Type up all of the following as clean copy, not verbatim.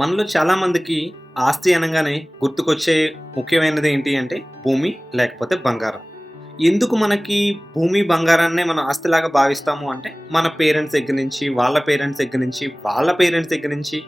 మనలో చాలా మందికి ఆస్తి అనగానే గుర్తుకొచ్చే ముఖ్యమైనది ఏంటి అంటే భూమి లేకపోతే బంగారం. ఎందుకు మనకి భూమి, బంగారాన్నే మనం ఆస్తిలాగా భావిస్తాము అంటే మన పేరెంట్స్ దగ్గర నుంచి, వాళ్ళ పేరెంట్స్ దగ్గర నుంచి, వాళ్ళ పేరెంట్స్ దగ్గర నుంచి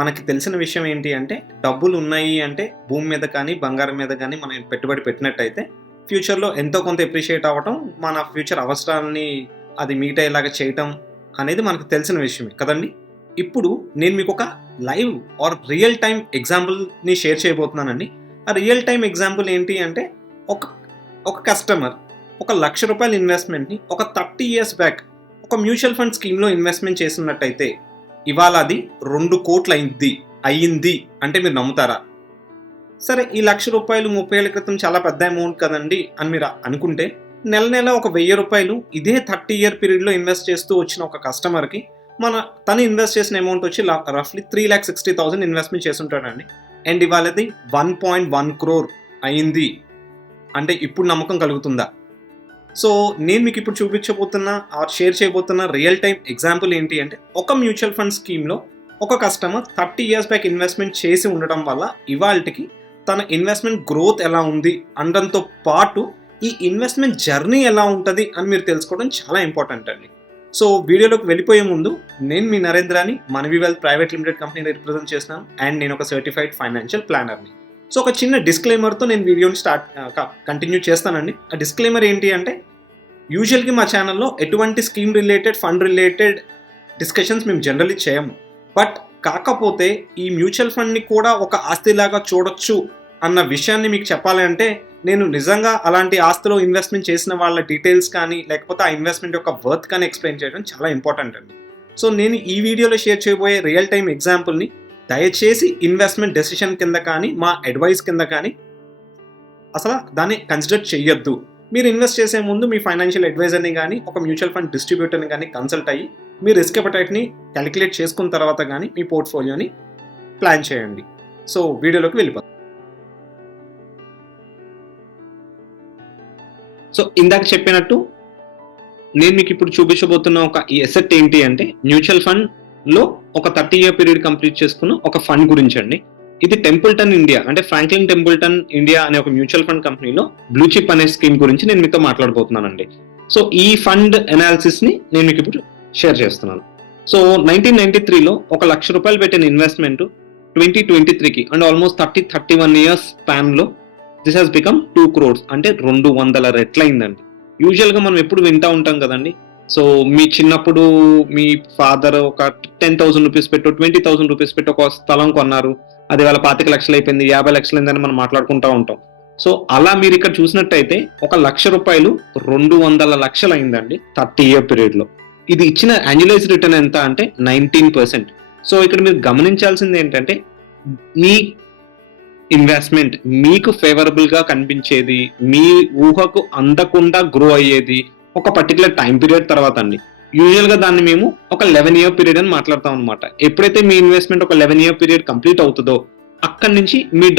మనకి తెలిసిన విషయం ఏంటి అంటే డబ్బులు ఉన్నాయి అంటే భూమి మీద కానీ, బంగారం మీద కానీ మనం పెట్టుబడి పెట్టినట్టయితే ఫ్యూచర్‌లో ఎంతో కొంత అప్రిషియేట్ అవ్వటం, మన ఫ్యూచర్ అవసరాలని అది మీట్ అయ్యేలాగా చేయటం అనేది మనకు తెలిసిన విషయమే కదండీ! ఇప్పుడు నేను మీకొక లైవ్ ఆర్ రియల్ టైమ్ ఎగ్జాంపుల్‌ని షేర్ చేయబోతున్నానండి. ఆ రియల్ టైమ్ ఎగ్జాంపుల్ ఏంటి అంటే ఒక ఒక కస్టమర్ ఒక రూ. 1,00,000 ఇన్వెస్ట్‌మెంట్‌ని ఒక 30 ఇయర్స్ బ్యాక్ ఒక మ్యూచువల్ ఫండ్ స్కీమ్‌లో ఇన్వెస్ట్‌మెంట్ చేసినట్టయితే ఇవాళ అది 2,00,00,000 అయింది అంటే మీరు నమ్ముతారా? సరే ఈ రూ. 1,00,000 30 ఏళ్ల క్రితం చాలా పెద్ద అమౌంట్ కదండీ అని మీరు అనుకుంటే నెల నెల ఒక రూ. 1,000 ఇదే 30 ఇయర్ పీరియడ్‌లో ఇన్వెస్ట్ చేస్తూ వచ్చిన ఒక కస్టమర్‌కి తను ఇన్వెస్ట్ చేసిన అమౌంట్ వచ్చి రఫ్లీ 3,60,000 ఇన్వెస్ట్‌మెంట్ చేసుంటాడండి. అండ్ ఇవాళది 1.1 క్రోర్ అయింది అంటే ఇప్పుడు నమ్మకం కలుగుతుందా? సో నేను మీకు ఇప్పుడు చూపించబోతున్న ఆర్ షేర్ చేయబోతున్న రియల్ టైమ్ ఎగ్జాంపుల్ ఏంటి అంటే ఒక మ్యూచువల్ ఫండ్ స్కీమ్‌లో ఒక కస్టమర్ 30 ఇయర్స్ బ్యాక్ ఇన్వెస్ట్‌మెంట్ చేసి ఉండడం వల్ల ఇవాల్టికి తన ఇన్వెస్ట్‌మెంట్ గ్రోత్ ఎలా ఉంది అనడంతో పాటు ఈ ఇన్వెస్ట్‌మెంట్ జర్నీ ఎలా ఉంటది అని మీరు తెలుసుకోవడం చాలా ఇంపార్టెంట్ అండి. సో వీడియోలోకి వెళ్ళిపోయే ముందు నేను మీ నరేంద్రాని మనవి వెల్త్ ప్రైవేట్ లిమిటెడ్ కంపెనీని రిప్రజెంట్ చేస్తున్నాను అండ్ నేను ఒక సర్టిఫైడ్ ఫైనాన్షియల్ ప్లానర్ని. సో ఒక చిన్న డిస్క్లైమర్తో నేను వీడియోని కంటిన్యూ చేస్తానండి. ఆ డిస్క్లైమర్ ఏంటి అంటే యూజువల్గా మా ఛానల్లో ఎటువంటి scheme related fund related discussions మేము జనరల్లీ చేయము. బట్ కాకపోతే ఈ మ్యూచువల్ ఫండ్ని కూడా ఒక ఆస్తిలాగా చూడొచ్చు అన్న విషయాన్ని మీకు చెప్పాలి అంటే నేను నిజంగా అలాంటి ఆస్తిలో ఇన్వెస్ట్మెంట్ చేసిన వాళ్ళ డీటెయిల్స్ కానీ లేకపోతే ఆ ఇన్వెస్ట్మెంట్ యొక్క వర్త్ కానీ ఎక్స్ప్లెయిన్ చేయడం చాలా ఇంపార్టెంట్ అండి. సో నేను ఈ వీడియోలో షేర్ చేయబోయే రియల్ టైమ్ ఎగ్జాంపుల్ని దయచేసి ఇన్వెస్ట్మెంట్ డెసిషన్ కింద కానీ మా అడ్వైస్ కింద కానీ అసలు దాన్ని కన్సిడర్ చేయొద్దు. మీరు ఇన్వెస్ట్ చేసే ముందు మీ ఫైనాన్షియల్ అడ్వైజర్ని కానీ ఒక మ్యూచువల్ ఫండ్ డిస్ట్రిబ్యూటర్ని కానీ కన్సల్ట్ అయ్యి మీ రిస్క్ అపెటైట్ని క్యాలిక్యులేట్ చేసుకున్న తర్వాత కానీ మీ పోర్ట్ఫోలియోని ప్లాన్ చేయండి. సో వీడియోలోకి వెళ్ళిపోతాం. సో ఇందాక చెప్పినట్టు నేను మీకు ఇప్పుడు చూపించబోతున్న ఒక ఈ అసెట్ ఏంటి అంటే మ్యూచువల్ ఫండ్లో ఒక 30 ఇయర్ పీరియడ్ కంప్లీట్ చేసుకున్న ఒక ఫండ్ గురించి అండి. ఇది టెంపుల్టన్ ఇండియా అంటే ఫ్రాంక్లిన్ టెంపుల్టన్ ఇండియా అనే ఒక మ్యూచువల్ ఫండ్ కంపెనీలో బ్లూ చిప్ అనే స్కీమ్ గురించి నేను మీతో మాట్లాడబోతున్నానండి. సో ఈ ఫండ్ అనాలిసిస్ని నేను మీకు ఇప్పుడు షేర్ చేస్తున్నాను. సో 1993లో ఒక ₹1,00,000 పెట్టిన ఇన్వెస్ట్మెంట్ 2023కి అండ్ ఆల్మోస్ట్ 31 ఇయర్స్ స్పాన్లో దిస్ హాస్ బికమ్ 2 crores అంటే 200 రెట్లయిందండి. యూజువల్గా మనం ఎప్పుడు వింటూ ఉంటాం కదండి. సో మీ చిన్నప్పుడు మీ ఫాదర్ ఒక 10,000 రూపీస్ పెట్టో 20,000 రూపీస్ పెట్టి ఒక స్థలం కొన్నారు, అది వాళ్ళ 25 లక్షలు అయిపోయింది, 50 లక్షలు అయిందని మనం మాట్లాడుకుంటూ ఉంటాం. సో అలా మీరు ఇక్కడ చూసినట్టయితే ఒక ₹1,00,000 200 లక్షలు అయిందండి 30 ఇయర్ పీరియడ్లో. ఇది ఇచ్చిన యాన్యువలైజ్ రిటర్న్ ఎంత అంటే 19%. సో ఇక్కడ మీరు గమనించాల్సింది ఏంటంటే మీ ఇన్వెస్ట్మెంట్ మీకు ఫేవరబుల్ గా కనిపించేది, మీ ఊహకు అందకుండా గ్రో అయ్యేది ఒక పర్టికులర్ టైం పీరియడ్ తర్వాత అండి. యూజువల్ గా దాన్ని మేము ఒక 11 ఇయర్ పీరియడ్ అని మాట్లాడతాం అనమాట. ఎప్పుడైతే మీ ఇన్వెస్ట్మెంట్ ఒక 11 ఇయర్ పీరియడ్ కంప్లీట్ అవుతుందో అక్కడి నుంచి మీకు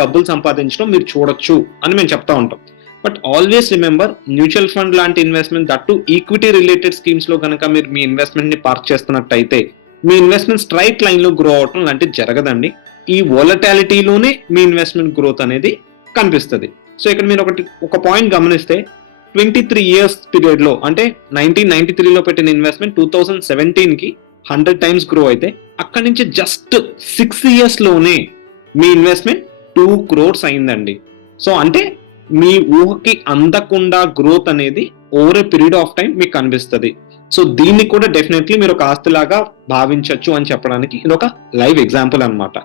డబ్బులు సంపాదించడం మీరు చూడొచ్చు అని మేము చెప్తా ఉంటాం. But always remember mutual fund లాంటి investment that equity related schemes లో కనుక మీరు మీ ఇన్వెస్ట్మెంట్ ని పార్క్ చేస్తున్నట్టయితే మీ ఇన్వెస్ట్మెంట్ స్ట్రైట్ లైన్ లో గ్రో అవటం లాంటిది జరగదండి. ఈ వోలటాలిటీలోనే మీ ఇన్వెస్ట్మెంట్ గ్రోత్ అనేది కనిపిస్తుంది. సో ఇక్కడ మీరు ఒక పాయింట్ గమనిస్తే 23 ఇయర్స్ పీరియడ్లో అంటే 1993లో పెట్టిన ఇన్వెస్ట్మెంట్ 2017కి 100 times గ్రో అయితే అక్కడి నుంచి జస్ట్ 6 ఇయర్స్లోనే మీ ఇన్వెస్ట్మెంట్ 2 crores అయిందండి. సో అంటే మీ ఊహకి అందకుండా గ్రోత్ అనేది over a period of time మీకు కనిపిస్తుంది. సో దీన్ని కూడా డెఫినెట్లీ మీరు ఒక ఆస్తిలాగా భావించవచ్చు అని చెప్పడానికి ఇది ఒక లైవ్ ఎగ్జాంపుల్ అనమాట.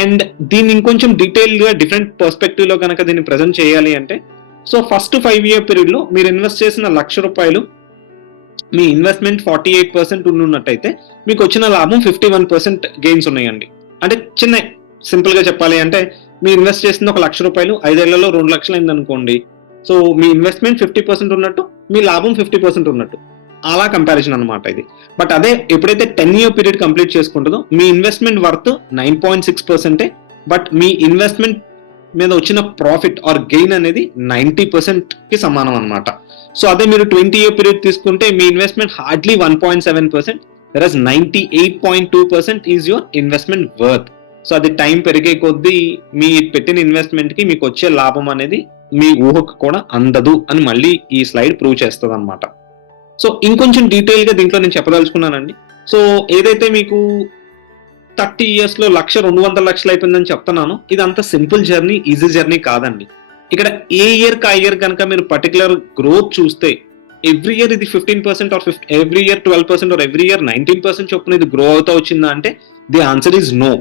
అండ్ దీన్ని ఇంకొంచెం డీటెయిల్గా డిఫరెంట్ పర్స్పెక్టివ్లో కనుక దీన్ని ప్రజెంట్ చేయాలి అంటే సో ఫస్ట్ 5 ఇయర్ పీరియడ్లో మీరు ఇన్వెస్ట్ చేసిన ₹1,00,000 మీ ఇన్వెస్ట్మెంట్ 48% ఉన్నట్టయితే మీకు వచ్చిన లాభం 51% గెయిన్స్ ఉన్నాయండి. అంటే చిన్న సింపుల్గా చెప్పాలి అంటే మీ ఇన్వెస్ట్ చేసిన ఒక ₹1,00,000 5 ఏళ్లలో 2 లక్షలు అయింది అనుకోండి. సో మీ ఇన్వెస్ట్మెంట్ 50% ఉన్నట్టు, మీ లాభం 50% ఉన్నట్టు, అలా కంపారిజన్ అనమాట ఇది. బట్ అదే ఎప్పుడైతే 10 ఇయర్ పీరియడ్ కంప్లీట్ చేసుకుంటుందో మీ ఇన్వెస్ట్మెంట్ వర్త్ 9.6%, బట్ మీ ఇన్వెస్ట్మెంట్ మీద వచ్చిన ప్రాఫిట్ ఆర్ గెయిన్ అనేది 90%కి సమానం అనమాట. సో అదే మీరు 20 ఇయర్ పీరియడ్ తీసుకుంటే మీ investment hardly 1.7%, versus 98.2% is your investment worth. So అది టైం పెరిగే కొద్దీ మీ పెట్టిన ఇన్వెస్ట్మెంట్ కి మీకు వచ్చే లాభం అనేది మీ ఊహకు కూడా అందదు అని మళ్ళీ ఈ స్లైడ్ ప్రూవ్ చేస్తుంది అనమాట. సో ఇంకొంచెం డీటెయిల్ గా దీంట్లో నేను చెప్పదలుచుకున్నానండి. సో ఏదైతే మీకు 30 years లో 1,00,000-200,00,000 అయిపోయిందని చెప్తున్నాను, ఇది అంత సింపుల్ జర్నీ, ఈజీ జర్నీ కాదండి. ఇక్కడ ఏ ఇయర్ కా ఇయర్ కనుక మీరు పర్టికులర్ గ్రోత్ చూస్తే ఎవ్రీ ఇయర్ ఇది 15% or every year 12% or every year 19% చొప్పున ఇది గ్రో అవుతా వచ్చిందా అంటే ది ఆన్సర్ ఈజ్ నో.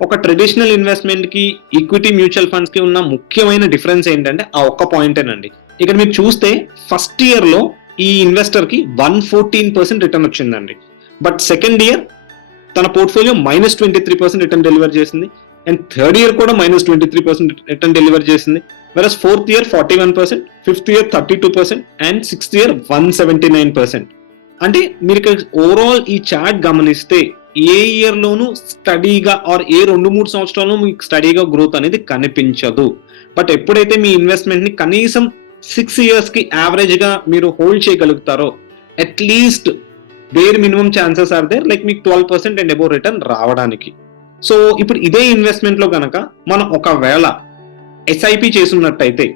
ఒక ట్రెడిషనల్ ఇన్వెస్ట్మెంట్ కి ఈక్విటీ మ్యూచువల్ ఫండ్స్ కి ఉన్న ముఖ్యమైన డిఫరెన్స్ ఏంటంటే ఆ ఒక్క పాయింటేనండి. ఇక్కడ మీరు చూస్తే ఫస్ట్ ఇయర్ లో ఈ ఇన్వెస్టర్ కి 114% రిటర్న్ వచ్చిందండి. బట్ సెకండ్ ఇయర్ తన పోర్ట్ఫోలియో -23% రిటర్న్ డెలివర్ చేసింది. అండ్ థర్డ్ ఇయర్ కూడా -23% రిటర్న్ డెలివర్ చేసింది. Versus fourth year 41%, fifth year 32% and sixth year 179%. అంటే మీరు ఇక్కడ ఓవరాల్ ఈ చార్ట్ గమనిస్తే ఏ ఇయర్ లోనూ స్టడీగా ఆర్ ఏ 2-3 సంవత్సరాల్లో మీకు స్టడీగా గ్రోత్ అనేది కనిపించదు. బట్ ఎప్పుడైతే మీ ఇన్వెస్ట్మెంట్ ని కనీసం 6 years కి యావరేజ్ గా మీరు హోల్డ్ చేయగలుగుతారో at least where minimum chances are there like మీకు 12% అండ్ అబోవ్ రిటర్న్ రావడానికి. సో ఇప్పుడు ఇదే ఇన్వెస్ట్మెంట్ లో కనుక మనం ఒకవేళ ఎస్ఐపి చేస్తున్నట్టయితే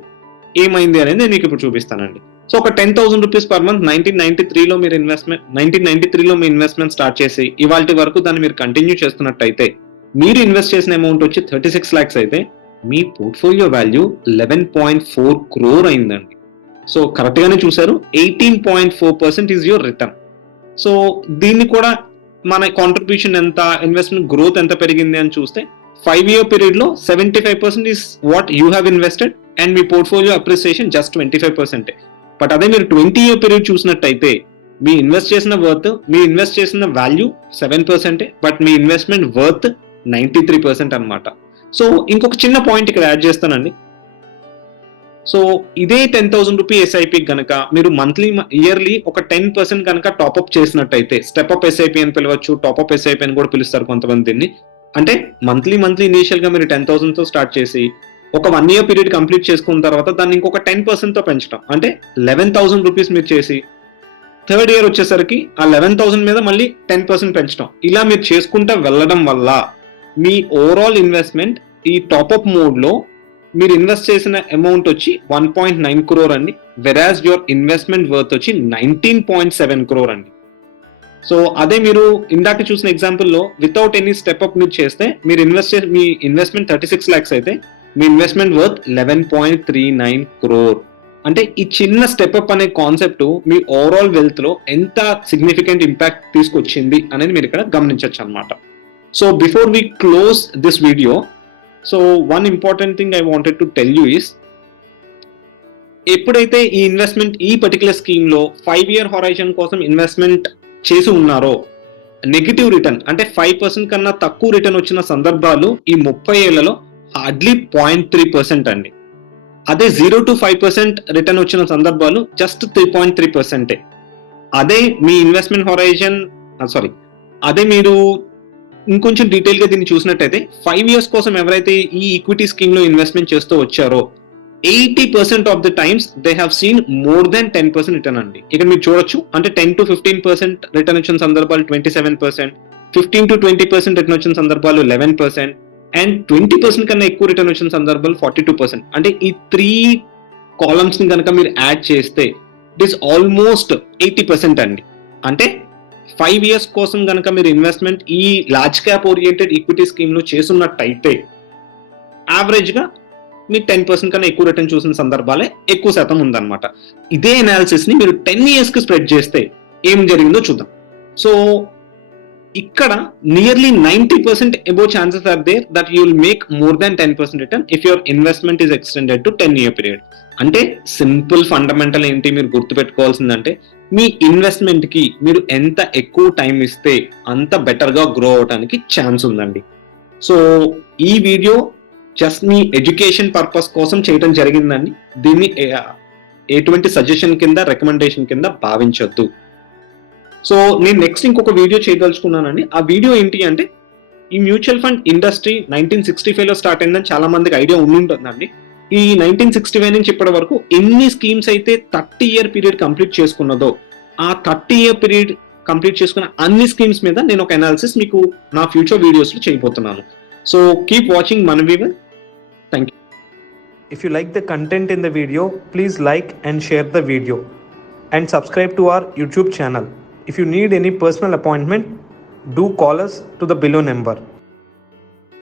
ఏమైంది అనేది నేను మీకు ఇప్పుడు చూపిస్తానండి. సో ఒక 10,000 రూపీస్ పర్ మంత్ 1993లో మీ ఇన్వెస్ట్మెంట్ స్టార్ట్ చేసి ఇవాళ వరకు దాన్ని మీరు కంటిన్యూ చేస్తున్నట్టయితే మీరు ఇన్వెస్ట్ చేసిన అమౌంట్ వచ్చి 36 lakhs అయితే మీ పోర్ట్ఫోలియో వాల్యూ 11.4 crore అయిందండి. సో కరెక్ట్ గానే చూసారు, 18.4% ఈజ్ యువర్ రిటర్న్. సో దీన్ని కూడా మన కాంట్రిబ్యూషన్ ఎంత, ఇన్వెస్ట్మెంట్ గ్రోత్ ఎంత పెరిగింది అని చూస్తే 5-year పీరియడ్ లో 75% is what you have invested and me portfolio appreciation just 25%. But అదే మీరు 20-year పీరియడ్ చూసినట్టయితే మీ ఇన్వెస్ట్ చేసిన వాల్యూ 7%, బట్ మీ ఇన్వెస్ట్మెంట్ వర్త్ 93% అన్నమాట. సో ఇంకొక చిన్న పాయింట్ ఇక్కడ యాడ్ చేస్తానండి. సో ఇదే 10,000 రూపీ ఎస్ఐపి కనుక మీరు ఇయర్లీ ఒక 10% కనుక టాప్అప్ చేసినట్టయితే, స్టెప్అప్ ఎస్ఐపి అని పిలవచ్చు, టాప్అప్ ఎస్ఐపి అని కూడా పిలుస్తారు కొంతమంది దీన్ని. అంటే మంత్లీ ఇనీషియల్ గా మీరు 10,000 తో స్టార్ట్ చేసి ఒక 1 year పీరియడ్ కంప్లీట్ చేసుకున్న తర్వాత దాన్ని ఇంకొక 10% తో పెంచడం, అంటే 11,000 రూపీస్ మీరు చేసి థర్డ్ ఇయర్ వచ్చేసరికి ఆ 11,000 మీద మళ్ళీ 10% పెంచడం, ఇలా మీరు చేసుకుంటా వెళ్ళడం వల్ల మీ ఓవరాల్ ఇన్వెస్ట్మెంట్ ఈ టాప్అప్ మోడ్ లో మీరు ఇన్వెస్ట్ చేసిన అమౌంట్ వచ్చి 1.9 crore అండి. వెరాజ్ యువర్ ఇన్వెస్ట్మెంట్ వర్త్ వచ్చి 19.7 crore అండి. సో అదే మీరు ఇందాక చూసిన ఎగ్జాంపుల్లో వితౌట్ ఎనీ స్టెప్అప్ మీరు చేస్తే మీ ఇన్వెస్ట్మెంట్ 36 lakhs అయితే మీ ఇన్వెస్ట్మెంట్ వర్త్ 11.39 crore. అంటే ఈ చిన్న స్టెప్అప్ అనే కాన్సెప్ట్ మీ ఓవరాల్ వెల్త్ లో ఎంత సిగ్నిఫికెంట్ ఇంపాక్ట్ తీసుకొచ్చింది అనేది మీరు ఇక్కడ గమనించవచ్చు అనమాట. So before we close this video, so one important thing I wanted to tell you is, ఎప్పుడైతే ఈ ఇన్వెస్ట్మెంట్ ఈ పర్టికులర్ స్కీమ్ లో 5-year horizon కోసం ఇన్వెస్ట్మెంట్ చేసి ఉన్నారో నెగిటివ్ రిటర్న్ అంటే 5% కన్నా తక్కువ రిటర్న్ వచ్చిన సందర్భాలు ఈ 30 ఏళ్లలో హార్డ్లీ 0.3% అండి. అదే 0 to 5% రిటర్న్ వచ్చిన సందర్భాలు జస్ట్ 3.3%. అదే మీ ఇన్వెస్ట్మెంట్ హొరైజన్ అదే మీరు ఇంకొంచెం డీటెయిల్ గా దీన్ని చూసినట్టయితే 5 years కోసం ఎవరైతే ఈ ఈక్విటీ స్కీమ్ లో ఇన్వెస్ట్మెంట్ చేస్తూ వచ్చారో 80% of the times they have seen more than 10% return అండి. ఇక్కడ మీరు చూడొచ్చు, అంటే 10 to 15% రిటర్న్ వచ్చిన సందర్భాలు 27%, 15 to 20% రిటర్న్ వచ్చిన సందర్భాలు 11%, అండ్ 20% కన్నా ఎక్కువ రిటర్న్ వచ్చిన సందర్భాలు 42%. అంటే ఈ 3 కాలమ్స్ ని కనుక మీరు యాడ్ చేస్తే ఇట్ ఈస్ ఆల్మోస్ట్ 80% అండి. అంటే 5 years కోసం కనుక మీరు ఇన్వెస్ట్మెంట్ ఈ large cap oriented equity scheme లో చేస్తున్నట్టయితే యావరేజ్ గా మీ 10% కన్నా ఎక్కువ రిటర్న్ చూసిన సందర్భాలే ఎక్కువ శాతం ఉందన్నమాట. ఇదే అనాలిసిస్ ని మీరు 10 years కి స్ప్రెడ్ చేస్తే ఏం జరిగిందో చూద్దాం. సో ఇక్కడ nearly 90% above chances are there that you will make more than 10% return if your investment is extended to 10-year period. అంటే సింపుల్ ఫండమెంటల్ ఏంటి మీరు గుర్తుపెట్టుకోవాల్సిందంటే, మీ ఇన్వెస్ట్మెంట్ కి మీరు ఎంత ఎక్కువ టైం ఇస్తే అంత బెటర్ గా గ్రో అవడానికి ఛాన్స్ ఉందండి. సో ఈ వీడియో జస్ట్ మీ ఎడ్యుకేషన్ పర్పస్ కోసం చేయడం జరిగిందండి. దీన్ని ఎటువంటి సజెషన్ కింద, రికమెండేషన్ కింద భావించొద్దు. సో నేను నెక్స్ట్ ఇంకొక వీడియో చేయదలుచుకున్నానండి. ఆ వీడియో ఏంటి అంటే, ఈ మ్యూచువల్ ఫండ్ ఇండస్ట్రీ 1965 లో స్టార్ట్ అయిందని చాలా మందికి ఐడియా ఉంటుందండి. ఈ 1965 నుంచి ఇప్పటి వరకు ఎన్ని స్కీమ్స్ అయితే 30-year పీరియడ్ కంప్లీట్ చేసుకున్నదో ఆ 30-year పీరియడ్ కంప్లీట్ చేసుకున్న అన్ని స్కీమ్స్ మీద నేను ఒక అనాలిసిస్ మీకు నా ఫ్యూచర్ వీడియోస్లో చేయబోతున్నాను. సో కీప్ వాచింగ్ మన వీవర్. Thank you. If you like the content in the video, please like and share the video and subscribe to our YouTube channel. If you need any personal appointment, do call us to the below number.